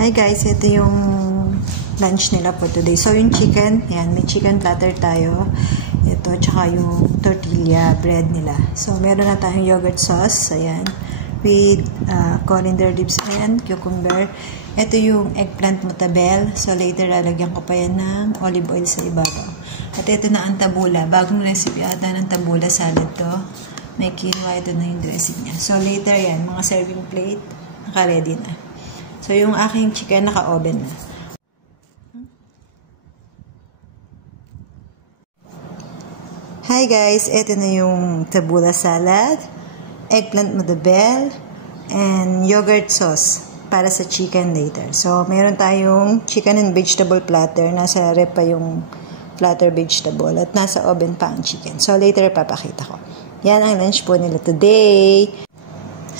Hi guys, ito yung lunch nila for today. So yung chicken, yan, may chicken platter tayo. Ito, tsaka yung tortilla bread nila. So meron na tayong yogurt sauce, ayan, with coriander leaves and cucumber. Ito yung eggplant mutabel. So later, lalagyan ko pa yan ng olive oil sa ibabaw. At ito na ang tabula. Bagong recipe ata ng tabula salad to. May quinoa, ito na yung dressing niya. So later yan, mga serving plate, naka-ready na. So, yung aking chicken naka-oven na. Hi guys! Ito na yung tabula salad, eggplant mutabel, and yogurt sauce para sa chicken later. So, meron tayong chicken and vegetable platter. Nasa rep pa yung platter vegetable at nasa oven pa ang chicken. So, later papakita ko. Yan ang lunch po nila today.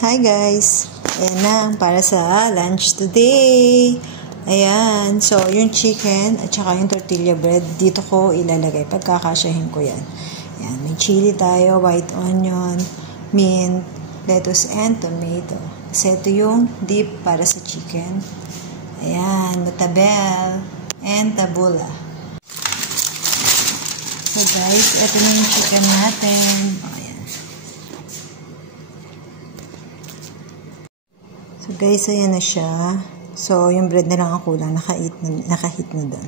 Hi guys! Ayan na, para sa lunch today. Ayan. So, yung chicken at saka yung tortilla bread, dito ko ilalagay. Pagkakasyahin ko yan. Ayan. May chili tayo, white onion, mint, lettuce, and tomato. Kasi ito yung dip para sa chicken. Ayan. Mutabel and tabula. So, guys, ito na yung chicken natin. So guys, ayan na siya. So, yung bread na lang ang kulang. Naka-heat na doon.